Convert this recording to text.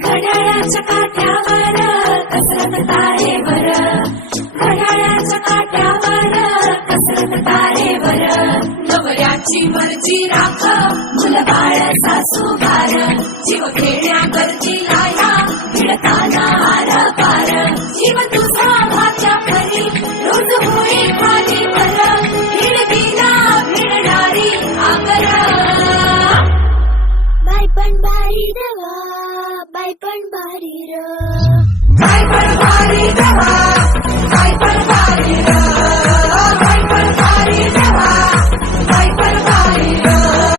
घड्याळाच्या काट्यावर कसरत तारेवर, घड्याळाच्या काट्यावर कसरत तारेवर. नवऱ्याची मर्जी राख मुलबाळ सासूबार, जीव खेळण्याकरची लाया भिडताना आर पार. जीव तुझा भाच्या परी रोज होई खाली भर, भिडकीला भिडणारी आकर. बाई पण भारी देवा, बाई पण भारी र, बाई पण भारी देवा.